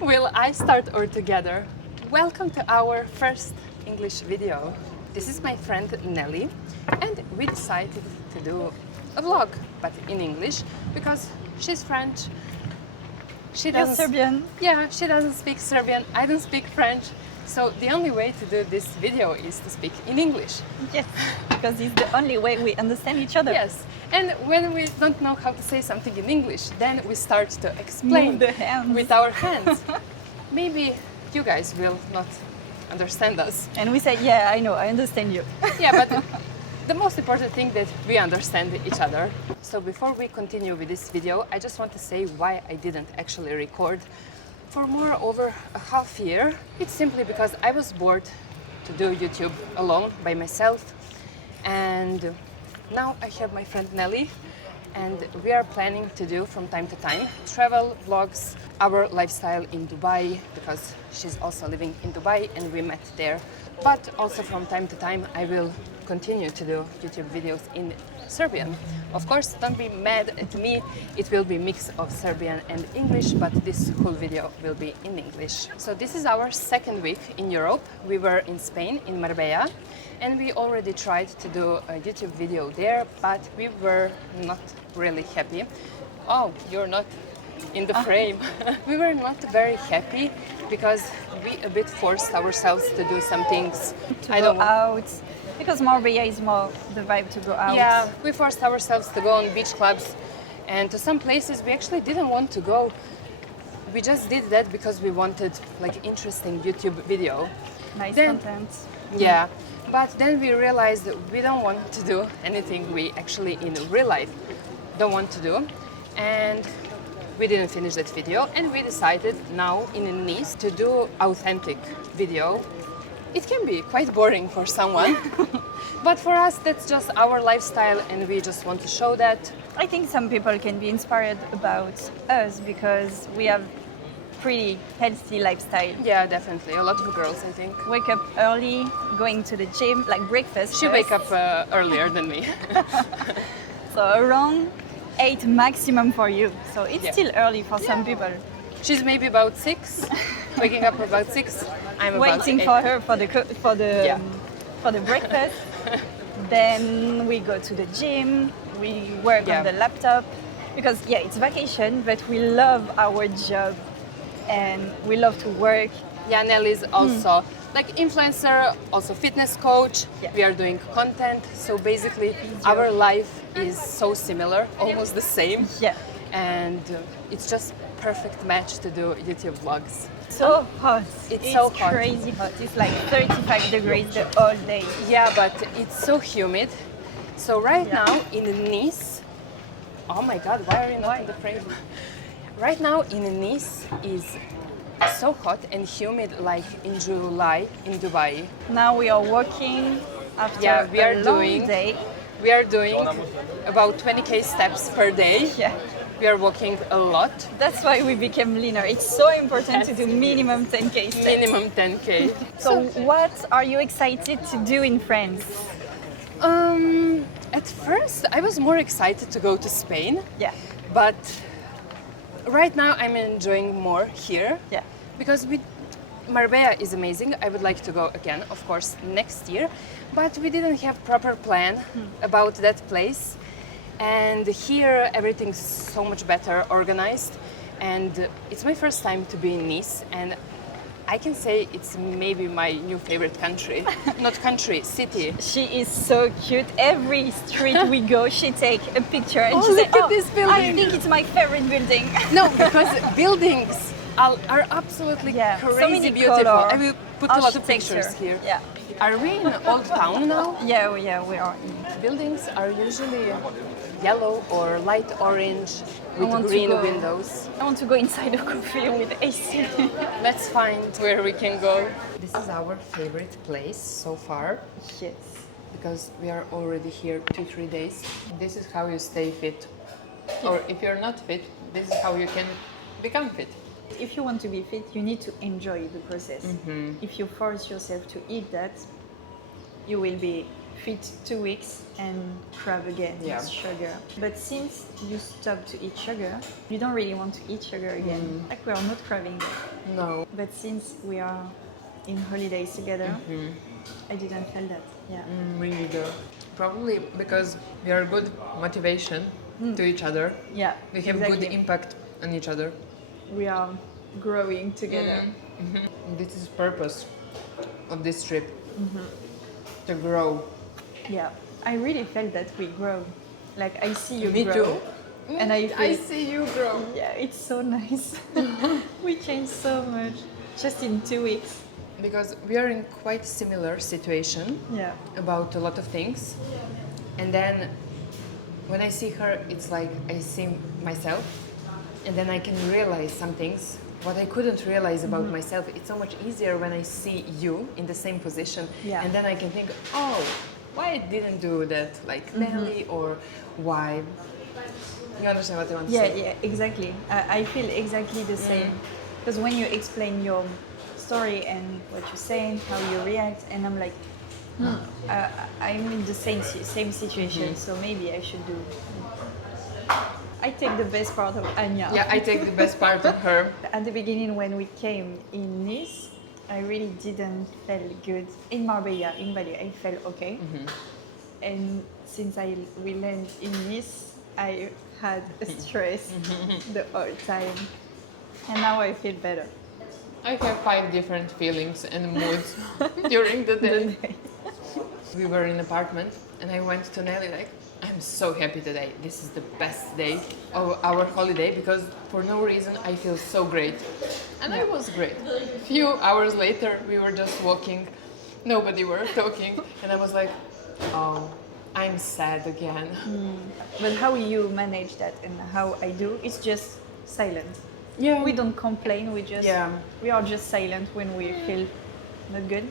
Will I start or together? Welcome to our first English video. This is my friend Nelly, and we decided to do a vlog, but in English, because she's French. She doesn't. You're Serbian. Yeah, she doesn't speak Serbian. I don't speak French. So the only way to do this video is to speak in English. Yes, because it's the only way we understand each other. Yes, and when we don't know how to say something in English, then we start to explain Move the hands. with our hands. Maybe you guys will not understand us. And we say, yeah, I know, I understand you. Yeah, but the most important thing that we understand each other. So before we continue with this video, I just want to say why I didn't actually record for more over a half year. It's simply because I was bored to do YouTube alone by myself, and now I have my friend Nelly, and we are planning to do from time to time travel vlogs, our lifestyle in Dubai, because she's also living in Dubai and we met there. But also from time to time I will continue to do YouTube videos in Serbian. Of course, don't be mad at me, it will be a mix of Serbian and English, but this whole video will be in English. So this is our second week in Europe. We were in Spain, in Marbella, and we already tried to do a YouTube video there, but we were not really happy. Oh, you're not in the frame. We were not very happy because we a bit forced ourselves to do some things. To go out, because Marbella is more the vibe to go out. Yeah, we forced ourselves to go on beach clubs and to some places we actually didn't want to go. We just did that because we wanted like interesting YouTube video. Nice Then- content. Yeah, but then we realized that we don't want to do anything we actually in real life don't want to do, and we didn't finish that video, and we decided now in Nice to do authentic video. It can be quite boring for someone, but for us that's just our lifestyle and we just want to show that. I think some people can be inspired about us because we have pretty healthy lifestyle. Yeah, definitely. A lot of girls, I think. Wake up early, going to the gym, like breakfast. She first. wake up earlier than me. So around 8 maximum for you. So it's Yeah. still early for some people. She's maybe about 6, waking up about 6. I'm about Waiting 8. for her for the Yeah. for the breakfast. Then we go to the gym. We work Yeah. on the laptop because it's vacation, but we love our job and we love to work. Yeah, Nelly's also like influencer, also fitness coach. Yeah. We are doing content. So basically our life is so similar, almost the same. Yeah, And it's just perfect match to do YouTube vlogs. so hot. It's so hot. Crazy hot. It's like 35 degrees the whole day. Yeah, but it's so humid. So right Yeah. now in Nice, oh my God, why are you not in the frame? Right now in Nice is so hot and humid like in July in Dubai. Now we are walking after Yeah, we are a long doing- day. We are doing about 20k steps per day. Yeah. We are walking a lot, That's why we became leaner. It's so important to do minimum 10k steps. minimum 10k. So what are you excited to do in France? At first I was more excited to go to Spain, Yeah, but right now I'm enjoying more here. yeah. Because Marbella is amazing. I would like to go again, of course, next year. But we didn't have proper plan about that place. And here everything's so much better organized. And it's my first time to be in Nice. And I can say it's maybe my new favorite country. Not country, city. She is so cute. Every street we go, she take a picture and Oh, she say, look at this I building." think it's my favorite building. No, because buildings are absolutely Yeah, so crazy many beautiful. color, I will put a lot of architecture. pictures here. Yeah, Are we in Old Town now? yeah, we are. Buildings are usually yellow or light orange with want to green go. windows. I want to go inside a coffee with AC. Let's find where we can go. This is our favorite place so far Yes. because we are already here 2-3 days. This is how you stay fit. Or if you're not fit, this is how you can become fit. If you want to be fit, you need to enjoy the process. If you force yourself to eat that, you will be fit 2 weeks and crave again Yeah. with sugar. But since you stop to eat sugar, you don't really want to eat sugar again. Like we are not craving that. No. But since we are in holidays together, I didn't feel that. Yeah. Me neither. Probably because we are good motivation to each other. Yeah. We have exactly. good impact on each other. We are growing together. This is purpose of this trip. To grow. Yeah. I really felt that we grow. Like I see you Me grow. too. And I feel, see you grow. yeah, it's so nice. We changed so much just in 2 weeks. Because we are in quite similar situation Yeah. about a lot of things. And then when I see her, it's like I see myself. And then I can realize some things. What I couldn't realize about myself, it's so much easier when I see you in the same position. Yeah. And then I can think, oh, why I didn't do that like Nelly, or why. You understand what I want to Yeah, say? yeah, exactly. I feel exactly the same. Because when you explain your story and what you're saying, how you react, and I'm like, I'm in the same situation, so maybe I should do. I take the best part of Anya. Yeah, I take the best part of her. At the beginning, when we came in Nice, I really didn't feel good. In Marbella, in Bali, I felt okay. And since we landed in Nice, I had a stress the whole time. And now I feel better. I have 5 different feelings and moods during the day. We were in an apartment and I went to Nelly like, I'm so happy today. This is the best day of our holiday because for no reason I feel so great. And I was great. A few hours later we were just walking, nobody were talking, and I was like, oh, I'm sad again. But how you manage that and how I do, it's just silent. Yeah. We don't complain, we are just silent when we feel not good.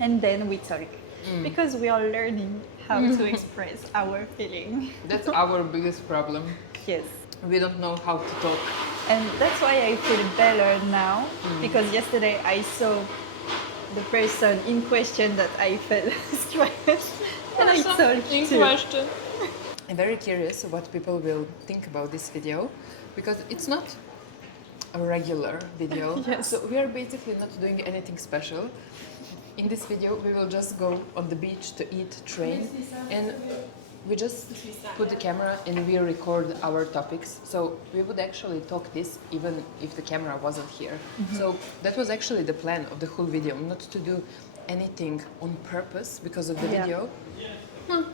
And then we talk. Because we are learning how to express our feeling. That's our biggest problem. Yes. We don't know how to talk. And that's why I feel better now. Because yesterday I saw the person in question that I felt stressed. And I told In too. question. I'm very curious what people will think about this video because it's not a regular video. Yes. So we are basically not doing anything special. In this video we will just go on the beach to eat, train, and we just put the camera and we record our topics. So we would actually talk this even if the camera wasn't here. So that was actually the plan of the whole video, not to do anything on purpose because of the Yeah. video.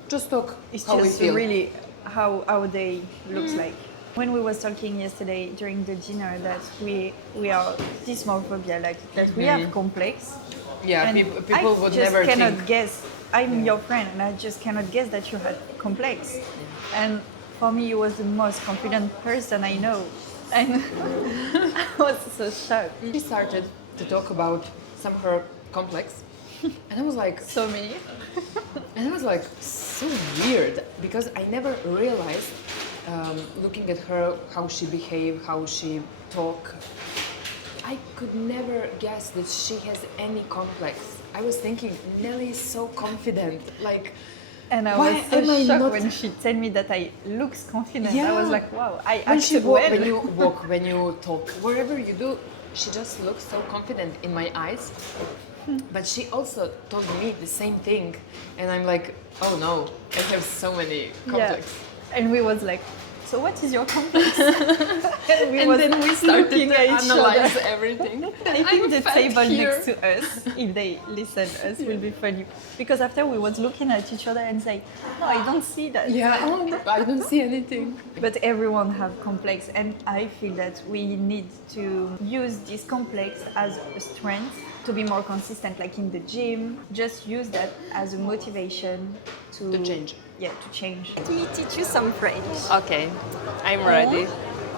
Just talk It's how we just feel. really how our day looks like. When we was talking yesterday during the dinner that we are dysmorphobia, like that we have complex. Yeah, And people I would just never cannot think. guess. I'm your friend, and I just cannot guess that you had complex. And for me, you was the most confident person I know, and I was so shocked. She started to talk about some of her complex, and I was like, So many. and I was like, so weird because I never realized, looking at her, how she behave, how she talk. I could never guess that she has any complex. I was thinking, Nelly is so confident, like. And I Why was so am I shocked not- when she told me that I looks confident. I Yeah. was like, wow, I When she acted walk, well. when you walk, when you talk, wherever you do, she just looks so confident in my eyes. But she also told me the same thing, and I'm like, oh no, I have so many complex. Yeah. And we was like, so what is your complex? and And was then we started looking to at each analyze other. everything. I think I'm the fat table here. next to us, if they listen us, will be funny. Because after we was looking at each other and say, no, I don't see that. Yeah, I don't see anything. But everyone have complex, and I feel that we need to use this complex as a strength to be more consistent, like in the gym. Just use that as a motivation to change. Yeah, to change. Let me teach you some French. Okay, I'm ready.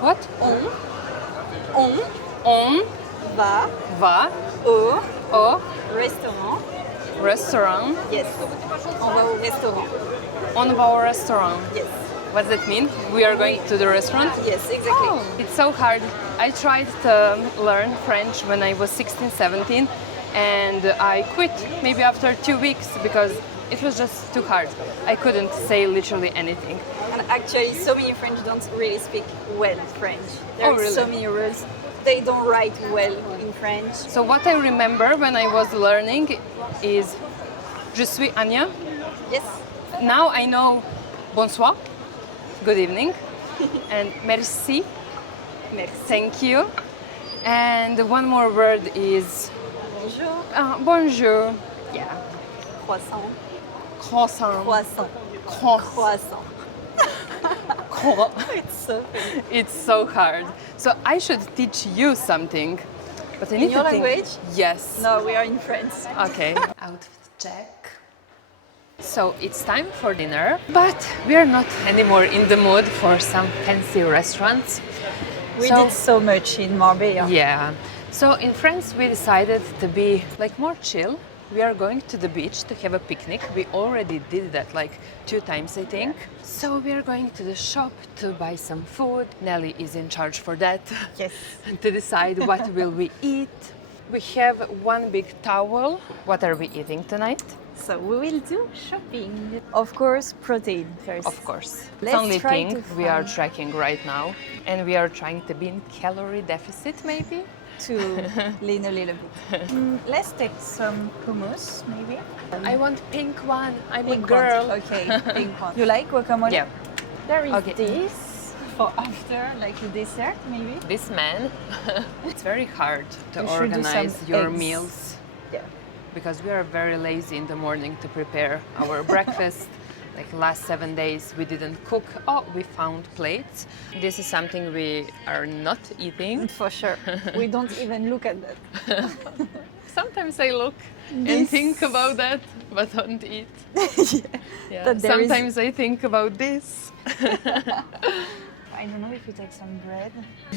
What? On On va va au au restaurant. restaurant. Yes. On va au restaurant. On va au restaurant. Yes. What does that mean? We are going to the restaurant? Yes, exactly. It's so hard. I tried to learn French when I was 16, 17, and I quit maybe after 2 weeks because it was just too hard. I couldn't say literally anything. And actually, so many French don't really speak well French. There Oh, are really? so many words. They don't write well in French. So what I remember when I was learning is Je suis Anya. Yes. Now I know bonsoir, good evening, and merci, Merci. thank you. And one more word is Bonjour. bonjour. Yeah. Croissant. Croissant. Croissant. Croissant. Croissant. It's so funny. It's so hard. So I should teach you something. But I need In your to think. language? Yes. No, we are in France. Okay. Outfit check. So it's time for dinner, but we are not anymore in the mood for some fancy restaurants. We So- did so much in Marbella. Yeah. So in France we decided to be like more chill. We are going to the beach to have a picnic. We already did that like 2 times, I think. So we are going to the shop to buy some food. Nelly is in charge for that. Yes. To decide what will we eat. We have one big towel. What are we eating tonight? So we will do shopping. Of course, protein first. Of course. It's Let's only try thing to we are find- tracking right now. And we are trying to be in calorie deficit maybe. To lean a little bit. Let's take some hummus, maybe. I want pink one. I'm Pink a girl. one. Okay, pink one. You like guacamole? Yeah. There is Okay. this for after, like a dessert, maybe. This man, it's very hard to You should do some organize your eggs. meals Yeah. because we are very lazy in the morning to prepare our breakfast. Like last 7 days we didn't cook. Oh, we found plates. This is something we are not eating. For sure. We don't even look at that. Sometimes I look and This- think about that, but don't eat. Yeah. That there is- Sometimes I think about this. I don't know if we take some bread.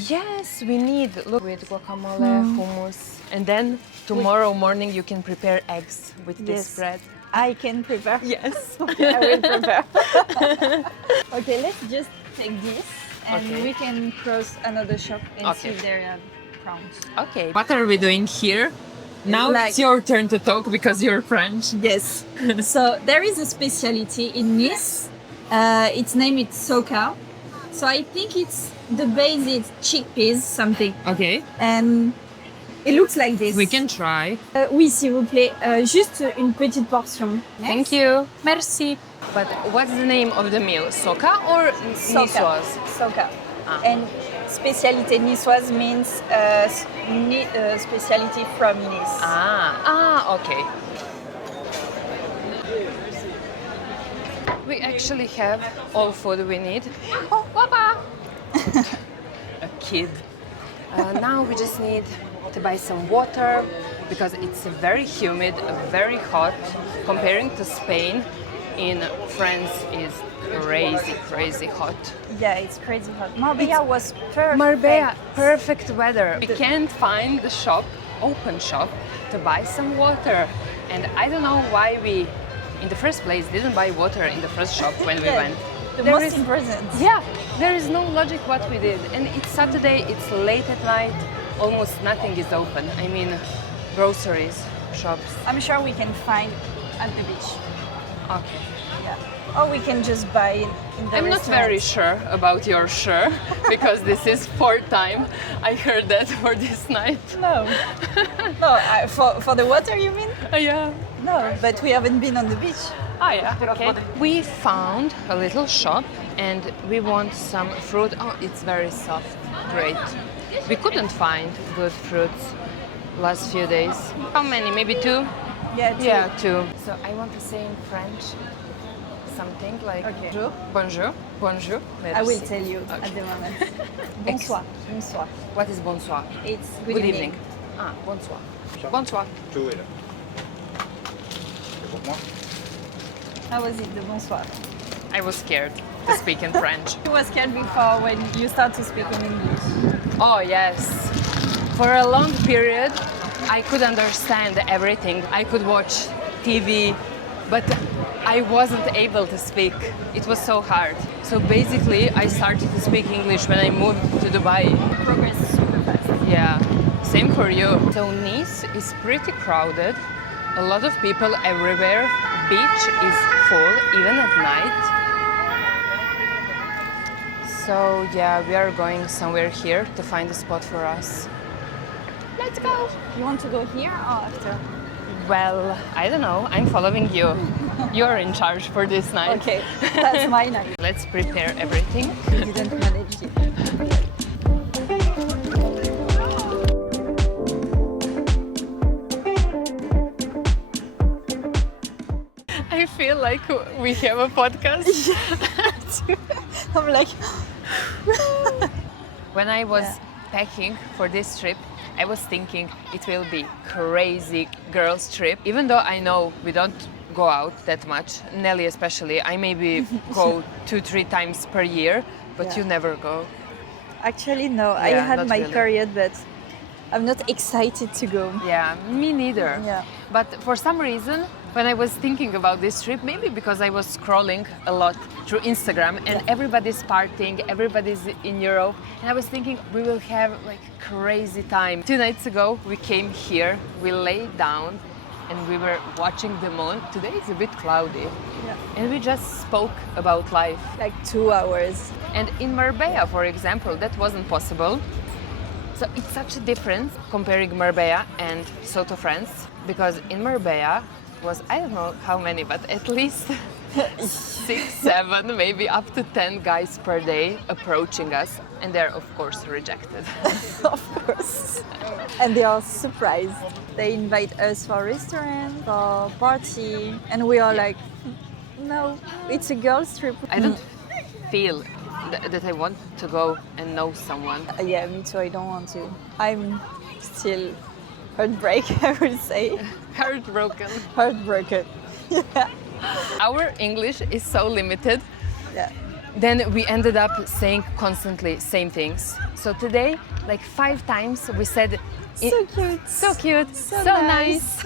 Yes, we need. Look, with guacamole, hummus, and then tomorrow morning you can prepare eggs with this Yes. bread. I can prepare. Yes. I will prepare. Okay, let's just take this and Okay. we can cross another shop and see Okay. if there are prawns. Okay. What are we doing here? Now Like- it's your turn to talk because you're French. Yes. So there is a specialty in Nice. Its name is soca. So I think it's the base is chickpeas something, Okay. and it looks like this. We can try. Oui, s'il vous plaît, juste une petite portion. Thank you. Merci. But what's the name of the meal? Soca or niçoise? Soca. Ah. And spécialité niçoise means speciality from Nice. Okay. We actually have all food we need. Oh, Papa! A kid. Now we just need to buy some water because it's very humid, very hot. Comparing to Spain, in France is crazy hot. Yeah, it's crazy hot. Marbella was perfect. Marbella, perfect weather. We can't find the shop, open shop, to buy some water. And I don't know why we, in the first place, didn't buy water in the first shop when we Yeah, went. The There most is- important. Yeah, there is no logic what we did. And it's Saturday, it's late at night, almost nothing is open. I mean, groceries, shops. I'm sure we can find at the beach. Okay. Yeah. Or we can just buy in the I'm not very restaurant. sure about your sure because this is 4th time I heard that for this night. No. No, for the water you mean? Yeah. No, but we haven't been on the beach. Oh yeah, okay. We found a little shop and we want some fruit. Oh, it's very soft. Great. We couldn't find good fruits last few days. How many? Maybe 2? Yeah, Yeah, 2. So I want to say in French something like Okay. bonjour. Bonjour. Bonjour. I will Merci. tell you Okay. at the moment. Bonsoir. Bonsoir. What is bonsoir? It's Good evening. Ah, bonsoir. Bonsoir. Tout est là. C'est pour moi? How was it, the bonsoir? I was scared to speak in French. You were scared before when you start to speak in English. Oh, yes. For a long period, I could understand everything. I could watch TV, but I wasn't able to speak. It was so hard. So basically, I started to speak English when I moved to Dubai. Progress super fast. Yeah, same for you. So Nice is pretty crowded. A lot of people everywhere, beach is full, even at night. So yeah, we are going somewhere here to find a spot for us. Let's go! You want to go here or after? Well, I don't know. I'm following you. You're in charge for this night. Okay, that's my night. Let's prepare everything. You didn't manage it. I feel like we have a podcast. I'm like, When I was packing for this trip, I was thinking it will be crazy girls trip. Even though I know we don't go out that much, Nelly especially, I maybe go 2-3 times per year, but Yeah. you never go. actually, no. I Yeah, had not my really. period, but I'm not excited to go. Yeah, me neither. Yeah. But for some reason, when I was thinking about this trip, maybe because I was scrolling a lot through Instagram and everybody's partying, everybody's in Europe, and I was thinking we will have like crazy time. 2 nights ago, we came here, we lay down, and we were watching the moon. Today it's a bit cloudy, and we just spoke about life. Like 2 hours. And in Marbella, for example, that wasn't possible. So it's such a difference comparing Marbella and South of France, because in Marbella was, I don't know how many, but at least 6, 7, maybe up to 10 guys per day approaching us, and they're of course rejected. Of course. And they are surprised. They invite us for restaurant, for party, and we are like, no, it's a girls' trip. I don't feel that I want to go and know someone. Yeah, me too. I don't want to. I'm still heartbreak, I would say. Heartbroken. Heartbroken. Our English is so limited. Yeah. Then we ended up saying constantly same things. So today, like 5 times we said, So cute. so cute, so nice.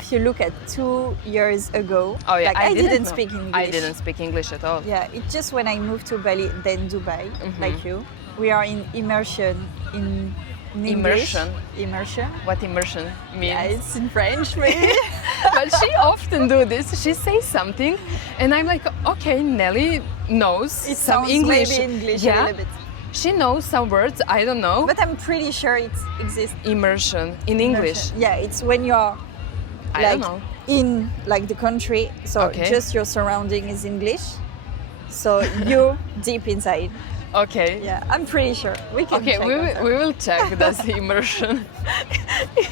If you look at 2 years ago, Oh yeah, like, I didn't know. speak English. I didn't speak English at all. Yeah, it's just when I moved to Bali, then Dubai, like you. We are in immersion in English. Immersion. What immersion means. Yeah, it's in French, maybe. But she often do this. She says something, and I'm like, okay, Nelly knows It some sounds English. maybe English Yeah, a little bit. she knows some words. I don't know. But I'm pretty sure it exists. Immersion in English. Yeah, it's when you're I like don't know. in like the country, so Okay. just your surrounding is English. So you're deep inside. Okay. Yeah, I'm pretty sure. We can Okay, check we after. will check does the immersion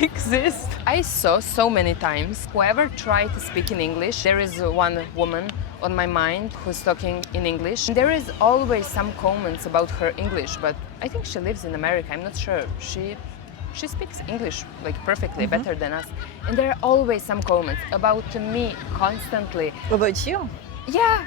exist. I saw so many times whoever tried to speak in English, there is one woman on my mind who's talking in English. There is always some comments about her English, but I think she lives in America. I'm not sure. She speaks English like perfectly, better than us. And there are always some comments about me constantly. What about you? Yeah,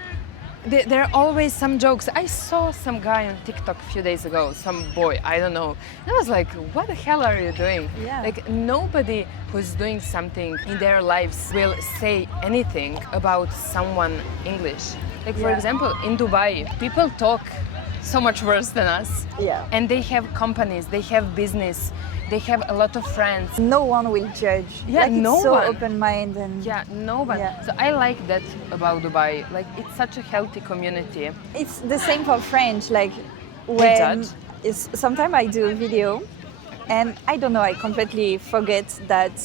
there are always some jokes. I saw some guy on TikTok a few days ago, some boy, I don't know. I was like, what the hell are you doing? Yeah. Like, nobody who's doing something in their lives will say anything about someone English. Like, for Yeah. example, in Dubai, people talk so much worse than us. Yeah. And they have companies, they have business, they have a lot of friends. No one will judge. Yeah, like, no it's so one. open-minded and Yeah, no one. Yeah. So I like that about Dubai. Like, it's such a healthy community. it's the same for French. Like They when judge? sometimes I do a video, and I don't know. I completely forget that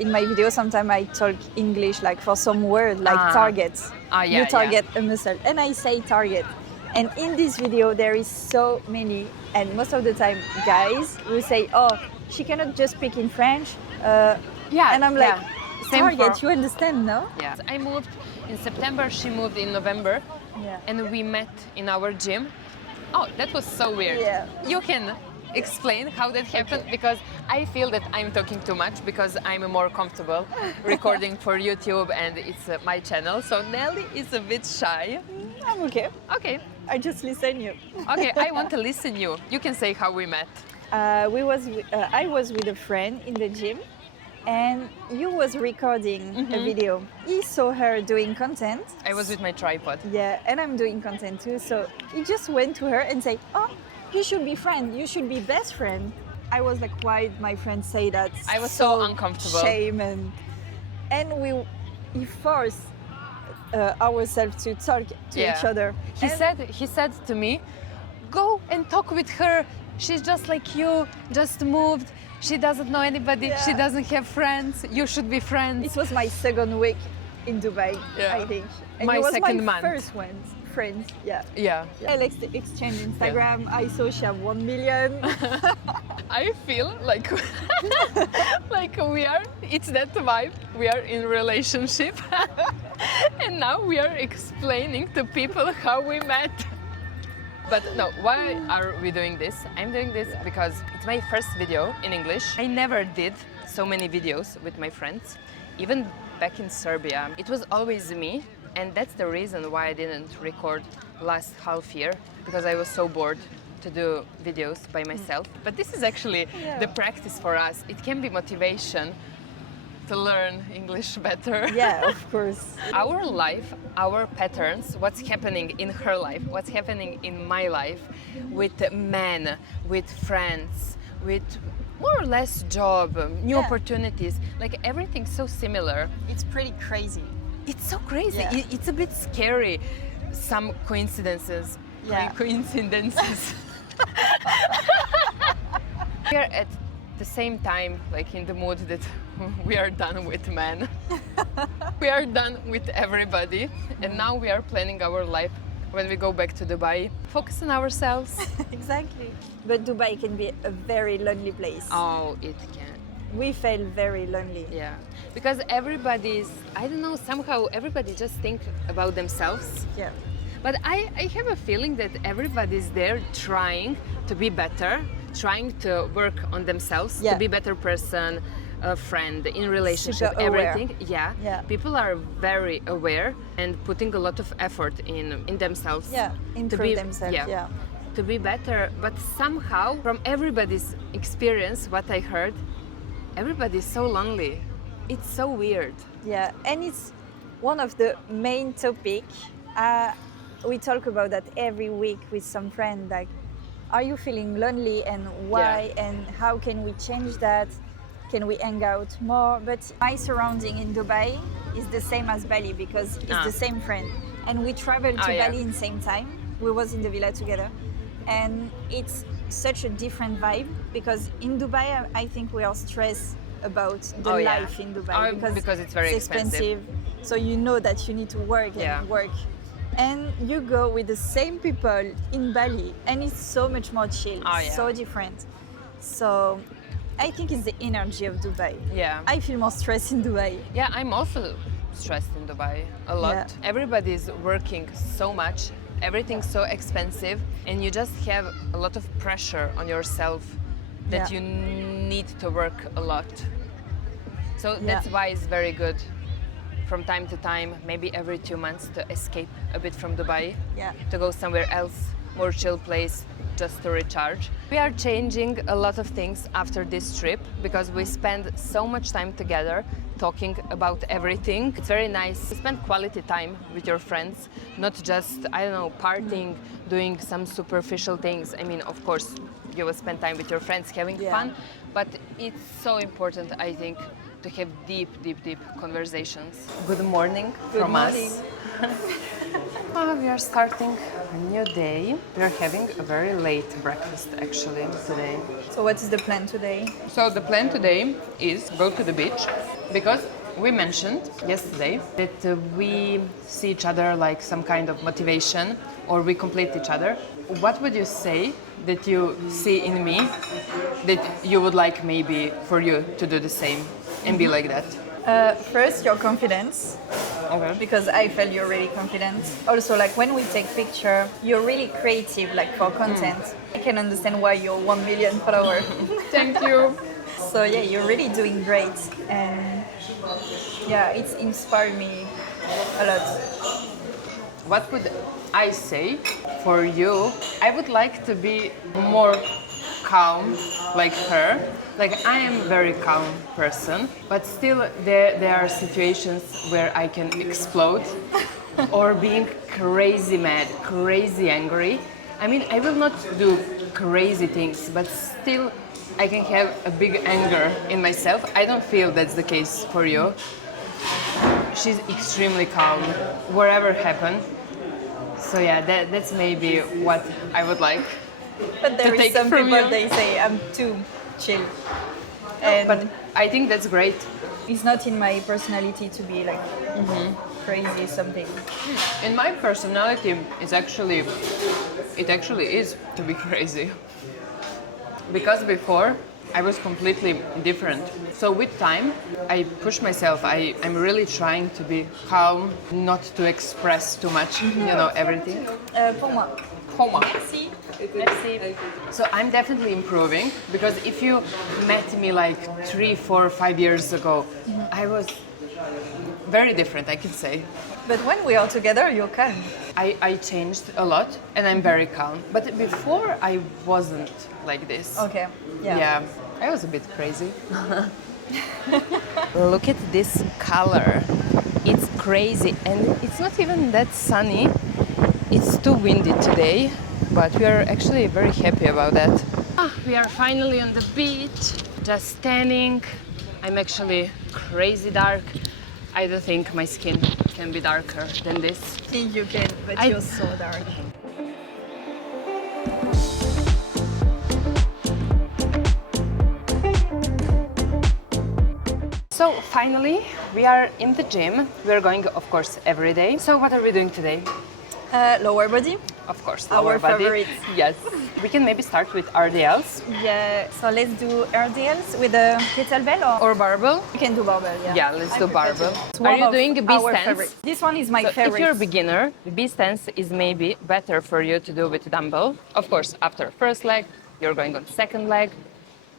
in my video. Sometimes I talk English like for some word like target. Yeah, you target a muscle, and I say target. And in this video there is so many, and most of the time guys will say, "Oh, she cannot just speak in French." Yeah, and I'm like, yeah. Same target. for- You understand, no? Yeah. I moved in September, she moved in November, Yeah. and we met in our gym. Oh, that was so weird. Yeah. You can explain how that happened, because I feel that I'm talking too much because I'm more comfortable recording for YouTube and it's my channel. So Nelly is a bit shy. I'm okay. Okay. I just listen you. Okay, I want to listen you. You can say how we met. I was with a friend in the gym, and you was recording a video. He saw her doing content. I was with my tripod. Yeah, and I'm doing content too. So he just went to her and said, "Oh, you should be friend. You should be best friend." I was like, "Why did my friend say that?" I was so uncomfortable. Shame and he forced ourselves to talk to each other. He said to me, go and talk with her. She's just like you, just moved. She doesn't know anybody. She doesn't have friends. You should be friends. It was my second week in Dubai, I think. And My it was second my month. first one. Friends, yeah. Yeah. Let's exchange Instagram. I saw she have 1 million. I feel like like we are. It's that vibe. We are in relationship, and now we are explaining to people how we met. But no, why are we doing this? I'm doing this because it's my first video in English. I never did so many videos with my friends, even back in Serbia. It was always me, and that's the reason why I didn't record last half year, because I was so bored to do videos by myself. But this is actually the practice for us. It can be motivation to learn English better. Yeah, of course. Our life, our patterns, what's happening in her life, what's happening in my life, with men, with friends, with more or less job, new opportunities, like everything's so similar. It's pretty crazy. It's so crazy. Yeah. It's a bit scary. Some coincidences. Yeah. Coincidences. We are at the same time, like in the mood that we are done with men. We are done with everybody, and now we are planning our life when we go back to Dubai. Focus on ourselves. Exactly. But Dubai can be a very lonely place. Oh, it can. We felt very lonely. Yeah, because everybody's, I don't know, somehow everybody just think about themselves. Yeah. But I have a feeling that everybody's there trying to be better, trying to work on themselves, to be a better person, a friend, in relationship, Super aware. everything. Yeah. People are very aware and putting a lot of effort in themselves. Yeah, improve themselves, yeah. To be better, but somehow, from everybody's experience, what I heard, everybody's so lonely. It's so weird. Yeah, and it's one of the main topic. We talk about that every week with some friend. Like, are you feeling lonely and why? And how can we change that? Can we hang out more? But my surrounding in Dubai is the same as Bali because it's the same friend. And we traveled to Bali in the same time. We was in the villa together. And it's such a different vibe because in Dubai, I think we are stressed about the life in Dubai because it's very expensive. So you know that you need to work and work. And you go with the same people in Bali and it's so much more chill, so different. So I think it's the energy of Dubai. Yeah. I feel more stressed in Dubai. Yeah, I'm also stressed in Dubai a lot. Yeah. Everybody's working so much, everything's so expensive, and you just have a lot of pressure on yourself that you need to work a lot. So that's why it's very good from time to time, maybe every 2 months, to escape a bit from Dubai, to go somewhere else, more chill place, just to recharge. We are changing a lot of things after this trip because we spend so much time together talking about everything. It's very nice to spend quality time with your friends, not just, I don't know, partying, doing some superficial things. I mean, of course, you will spend time with your friends having fun, but it's so important, I think, to have deep conversations. Good morning from us. We are starting a new day. We are having a very late breakfast actually today. So what is the plan today? So the plan today is go to the beach because we mentioned yesterday that we see each other like some kind of motivation or we complete each other. What would you say that you see in me that you would like maybe for you to do the same and be like that? First, your confidence. Okay. Because I felt you're really confident. Also, like when we take picture, you're really creative, like for content. I can understand why you're 1 million followers. Thank you. So yeah, you're really doing great, and yeah, it's inspired me a lot. What would I say for you? I would like to be more calm like her. Like I am a very calm person, but still there are situations where I can explode or being crazy mad, crazy angry. I mean, I will not do crazy things, but still I can have a big anger in myself. I don't feel that's the case for you. she's extremely calm, whatever happened. So yeah, that's maybe what I would like. But there is take some from people you. they say I'm too chill, and But I think that's great. it's not in my personality to be like crazy something. In my personality, it actually is to be crazy. Because before, I was completely different. So with time, I push myself. I'm really trying to be calm, not to express too much, everything. Pour moi. Homa. Merci. Merci. So I'm definitely improving, because if you met me like 3, 4, 5 years ago, I was very different, I can say. But when we are together, you're calm. I changed a lot and I'm very calm. But before I wasn't like this. Okay. Yeah. Yeah, I was a bit crazy. Look at this color. It's crazy and it's not even that sunny. It's too windy today, but we are actually very happy about that. We are finally on the beach, just tanning. I'm actually crazy dark. I don't think my skin can be darker than this. I think you can, but you're so dark. So finally, we are in the gym. We are going, of course, every day. So what are we doing today? Lower body. Of course, Our lower body. favorite. Yes. We can maybe start with RDLs Yeah. So let's do RDLs with a kettlebell or or barbell. you can do barbell. Yeah. Yeah, let's do barbell. It's Are one you of doing a B our stance? favorite. This one is my So favorite. if you're a beginner, the B stance is maybe better for you to do with dumbbell. Of course, after first leg, you're going on second leg.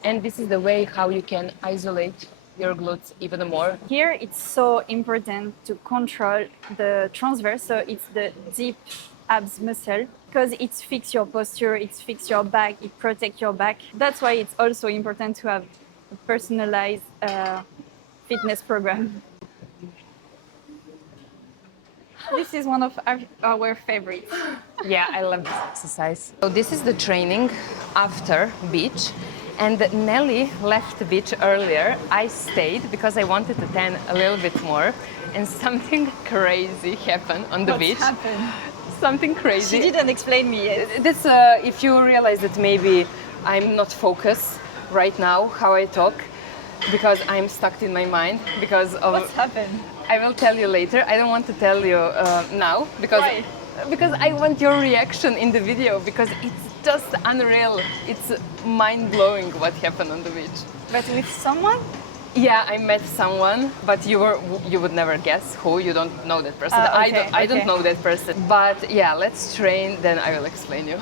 And this is the way how you can isolate your glutes even more. Here, it's so important to control the transverse, so it's the deep abs muscle, because it fixes your posture, it fixes your back, it protects your back. That's why it's also important to have a personalized fitness program. This is one of our favorites. Yeah, I love this exercise. So this is the training after beach. And Nelly left the beach earlier. I stayed because I wanted to tan a little bit more. And something crazy happened on the beach. What happened? Something crazy. She didn't explain me yet. This, if you realize that maybe I'm not focused right now how I talk, because I'm stuck in my mind because of. What's happened? I will tell you later. I don't want to tell you now because Why? because I want your reaction in the video, because it's just unreal. It's mind-blowing what happened on the beach. But with someone? Yeah, I met someone, but you would never guess who. You don't know that person. Okay, I don't okay. know that person. But yeah, let's train. Then I will explain you.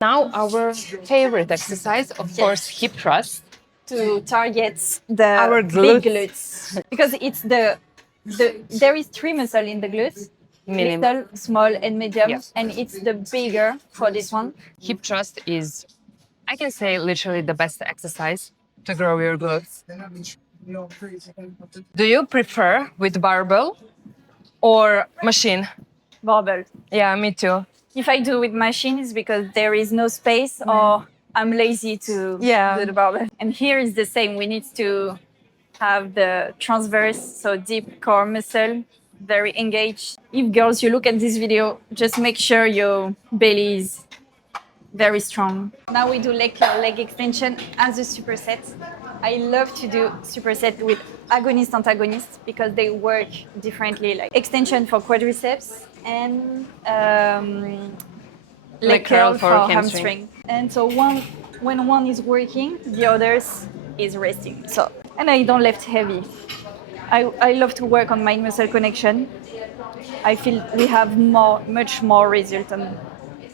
Now our favorite exercise, of course, hip thrust. To target the Our big glutes. glutes. Because it's there is 3 muscles in the glutes. Little, small, and medium. Yes. And it's the bigger for this one. Hip thrust is, I can say, literally the best exercise to grow your glutes. Do you prefer with barbell or machine? Barbell. Yeah, me too. If I do with machines, because there is no space or I'm lazy to Yeah. do the barbell. And here is the same. We need to have the transverse, so deep core muscle, very engaged. If girls, you look at this video, just make sure your belly is very strong. Now we do leg extension as a superset. I love to do superset with agonist antagonist because they work differently, like extension for quadriceps and leg curl for hamstring. And so when one is working, the others is resting. So, and I don't lift heavy. I love to work on mind muscle connection. I feel we have much more result on.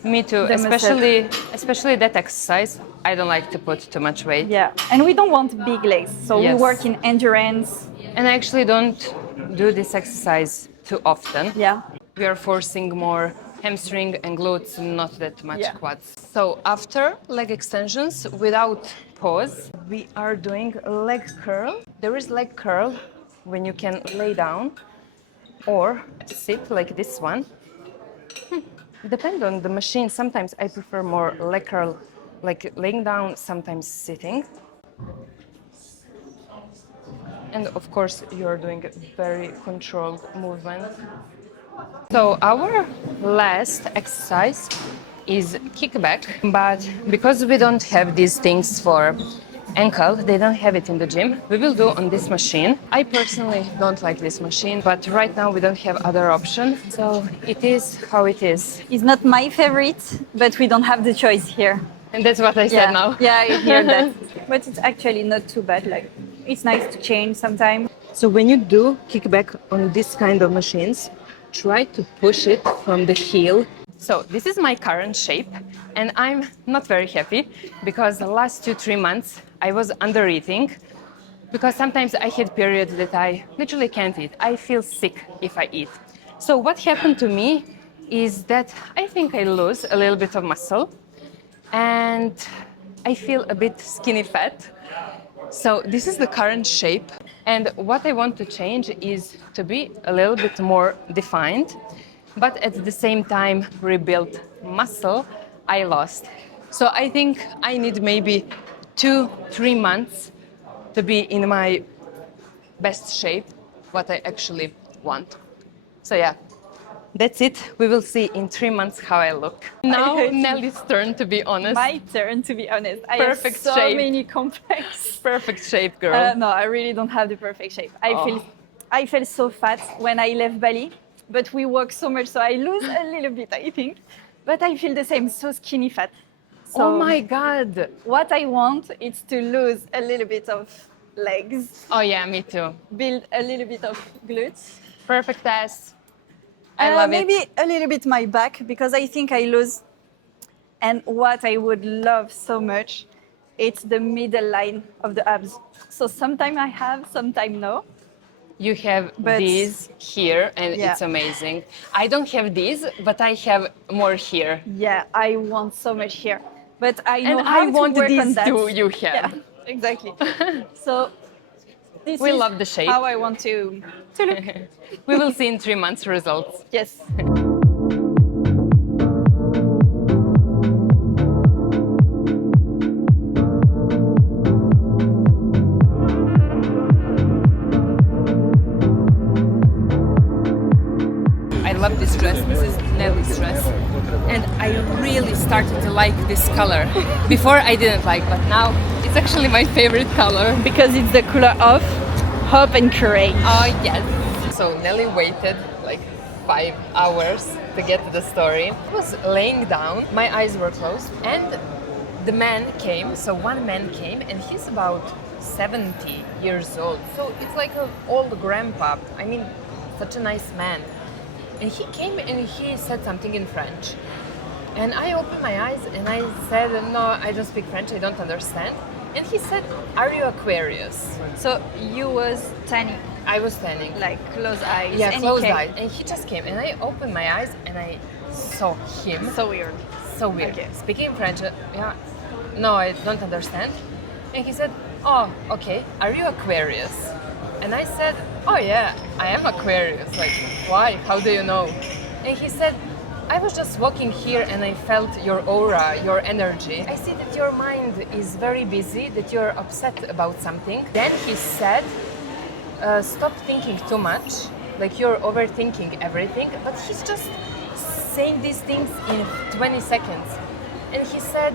Me too, The especially that exercise. I don't like to put too much weight. Yeah, and we don't want big legs, so Yes. we work in endurance. And I actually don't do this exercise too often. Yeah. We are forcing more hamstring and glutes, not that much Yeah. quads. So after leg extensions, without pause, we are doing a leg curl. There is leg curl when you can lay down or sit like this one. Depend on the machine. Sometimes I prefer more leg curl, like laying down, sometimes sitting. And of course, you're doing a very controlled movement. So our last exercise is kickback, but because we don't have these things for ankle, they don't have it in the gym, we will do on this machine. I personally don't like this machine, but right now we don't have other option, so it is how it is. It's not my favorite, but we don't have the choice here. And that's what I said now. Yeah, I hear that. But it's actually not too bad. Like, it's nice to change sometimes. So when you do kickback on this kind of machines, try to push it from the heel. So this is my current shape, and I'm not very happy because the last 2-3 months I was under eating, because sometimes I had periods that I literally can't eat. I feel sick if I eat. So what happened to me is that I think I lose a little bit of muscle and I feel a bit skinny fat. So this is the current shape, and what I want to change is to be a little bit more defined, but at the same time rebuild muscle I lost. So I think I need maybe 2-3 months to be in my best shape, what I actually want. So yeah, that's it. We will see in 3 months how I look. Now Nelly's turn, to be honest. My turn, to be honest. Perfect I have so shape. many complex. Perfect shape, girl. No, I really don't have the perfect shape. I felt so fat when I left Bali, but we work so much, so I lose a little bit, I think. But I feel the same, so skinny fat. So Oh my God. what I want is to lose a little bit of legs, Oh yeah, me too. build a little bit of glutes. Perfect ass. I love maybe it. a little bit my back, because I think I lose. And what I would love so much, it's the middle line of the abs. So sometime I have, sometime no. You have But- these here, and Yeah. it's amazing. I don't have these, but I have more here. Yeah, I want so much here. But I know And how I to want work on these that. too, you have. Yeah, exactly. So this We is love the shape. how I want to look. We will see in 3 months results. Yes. I love this dress. This is Nelly's dress. And I really started to like this color. Before I didn't like, but now it's actually my favorite color. Because it's the color of hope and courage. Oh, yes. So Nelly waited like 5 hours to get to the story. I was laying down, my eyes were closed, and the man came. So one man came, and he's about 70 years old. So it's like an old grandpa. I mean, such a nice man. And he came and he said something in French. And I opened my eyes and I said, no, I don't speak French, I don't understand. And he said, are you Aquarius? So you was tanning, I was standing. like closed eyes. Yeah, and closed he came. eyes. And he just came, and I opened my eyes, and I saw him. So weird. So weird. Okay. Speaking French, yeah. No, I don't understand. And he said, oh, okay, are you Aquarius? And I said, oh yeah, I am Aquarius. Like, why? How do you know? And he said, I was just walking here and I felt your aura, your energy. I see that your mind is very busy, that you're upset about something. Then he said, stop thinking too much, like you're overthinking everything, but he's just saying these things in 20 seconds. And he said,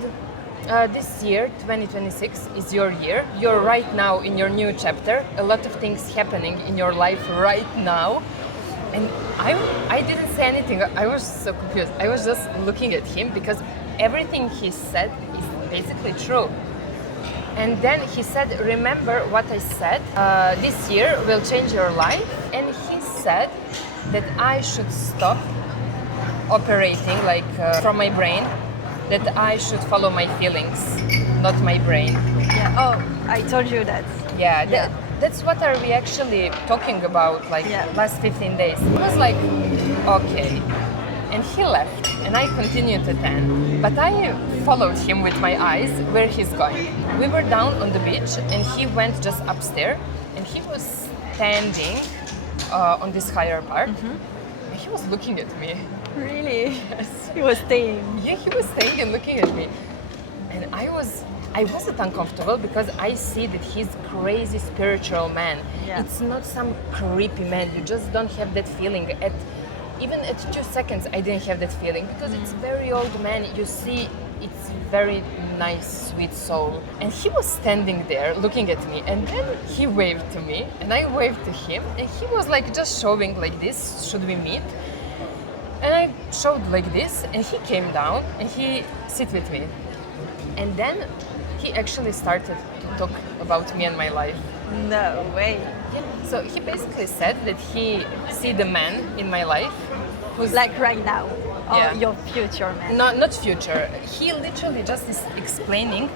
this year, 2026, is your year. You're right now in your new chapter. A lot of things happening in your life right now. And I didn't say anything. I was so confused. I was just looking at him because everything he said is basically true. And then he said, remember what I said, this year will change your life. And he said that I should stop operating like from my brain, that I should follow my feelings, not my brain. Yeah. Oh, I told you that. Yeah, Yeah. that's what are we actually talking about, like Yeah. last 15 days. It was like, okay. And he left, and I continued to tan. But I followed him with my eyes where he's going. We were down on the beach, and he went just upstairs, and he was standing on this higher part. And he was looking at me. Really? He was staying. Yeah, he was staying and looking at me. And I was I wasn't uncomfortable because I see that he's crazy spiritual man. Yeah. It's not some creepy man. You just don't have that feeling. Even at 2 seconds, I didn't have that feeling because it's very old man. You see, it's very nice, sweet soul. And he was standing there looking at me, and then he waved to me, and I waved to him, and he was like just showing like this, should we meet? And I showed like this, and he came down and he sit with me. And then he actually started to talk about me and my life. No way. Yeah. So he basically said that he see the man in my life who's Like right now, or Yeah. your future man. not future. He literally just is explaining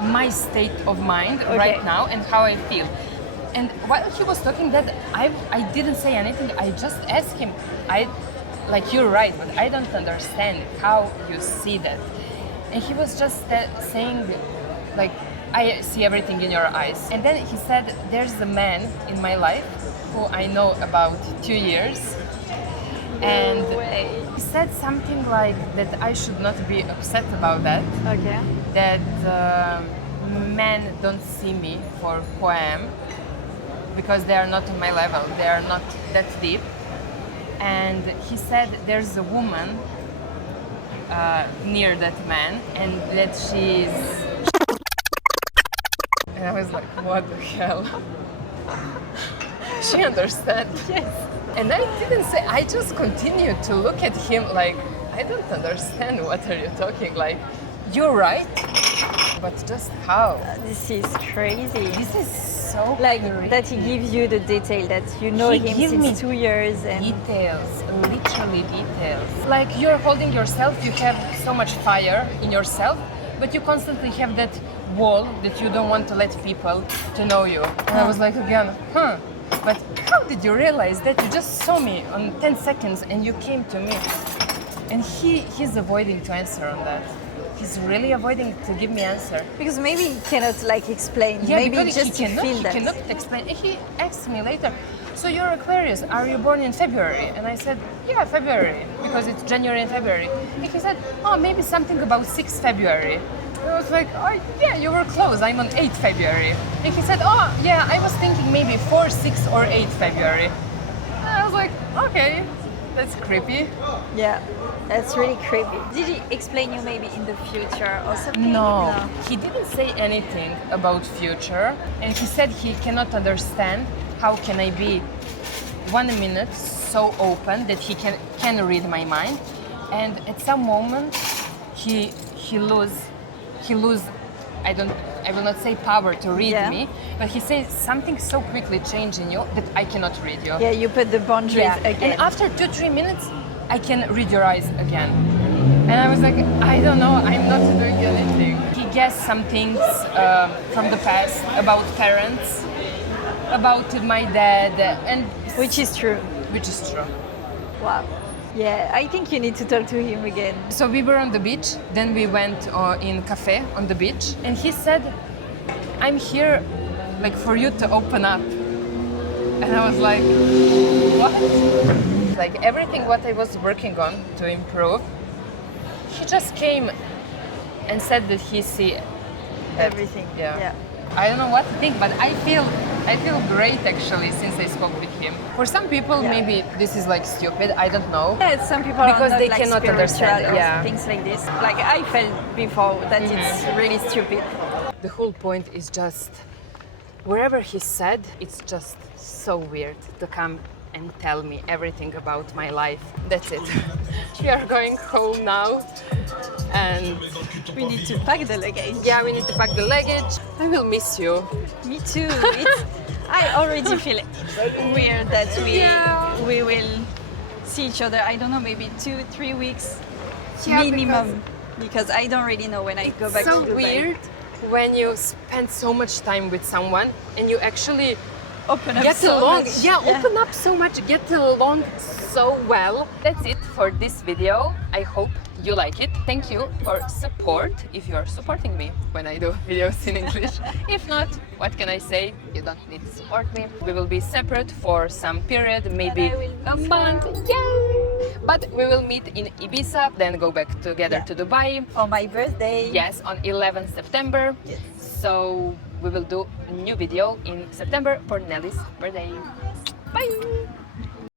my state of mind right now and how I feel. And while he was talking that, I didn't say anything. I just asked him, you're right, but I don't understand how you see that. And he was just saying, like, I see everything in your eyes. And then he said, there's a man in my life who I know about 2 years. And he said something like that I should not be upset about that. Okay. That men don't see me for who I am because they are not on my level. They are not that deep. And he said there's a woman near that man, and that she's. And I was like, what the hell? She understand? Yes. And I didn't say. I just continued to look at him like, I don't understand. What are you talking like? You're right, but just how? This is crazy. This is so Like creepy. that he gives you the detail that you know He him give me since 2 years and details, literally details. Like you're holding yourself, you have so much fire in yourself, but you constantly have that wall that you don't want to let people to know you. And I was like again, but how did you realize that? You just saw me on 10 seconds and you came to me. And he's avoiding to answer on that. He's really avoiding to give me answer. because maybe he cannot like explain. Yeah, maybe because just he to feel that. cannot explain. And he asked me later, so you're Aquarius, are you born in February? And I said, yeah, February, because it's January and February. And he said, oh, maybe something about 6 February. And I was like, oh, yeah, you were close, I'm on 8 February. And he said, oh, yeah, I was thinking maybe 4, 6 or 8 February. And I was like, okay, that's creepy. Yeah, that's really creepy. Did he explain you maybe in the future or something? No, he didn't say anything about future, and he said he cannot understand how can I be 1 minute so open that he can read my mind, and at some moment he lose I will not say power to read Yeah. me, but he says something so quickly change in you that I cannot read you. Yeah, you put the boundaries again. And after 2-3 minutes, I can read your eyes again. And I was like, I don't know, I'm not doing anything. He guessed some things from the past about parents, about my dad, and Which is true. which is true. Wow. Yeah, I think you need to talk to him again. So we were on the beach, then we went in cafe on the beach, and he said, I'm here like for you to open up. And I was like, what? Like everything what I was working on to improve, he just came and said that he see that. Everything. Yeah. I don't know what to think, but I feel great actually since I spoke with him. For some people, Yeah. maybe this is like stupid. I don't know. Yeah, some people Because are not they like cannot spiritual understand, or yeah. things like this. Like I felt before that it's really stupid. The whole point is just wherever he said, it's just so weird to come and tell me everything about my life. That's it. We are going home now, and We need to pack the luggage. yeah, we need to pack the luggage. I will miss you. Me too. I already feel weird that Yeah. we will see each other. I don't know, maybe 2-3 weeks Yeah, minimum, because I don't really know when I go back so to Dubai. weird when you spend so much time with someone and you actually Open up get so along. much. Yeah, open up so much, get along so well. That's it for this video. I hope you like it. Thank you for support if you're supporting me when I do videos in English. If not, what can I say? You don't need to support me. We will be separate for some period, maybe But I will a miss month. Yay! But we will meet in Ibiza, then go back together to Dubai. For my birthday. Yes, on 11th September. Yes. So we will do a new video in September for Nelly's birthday. Bye!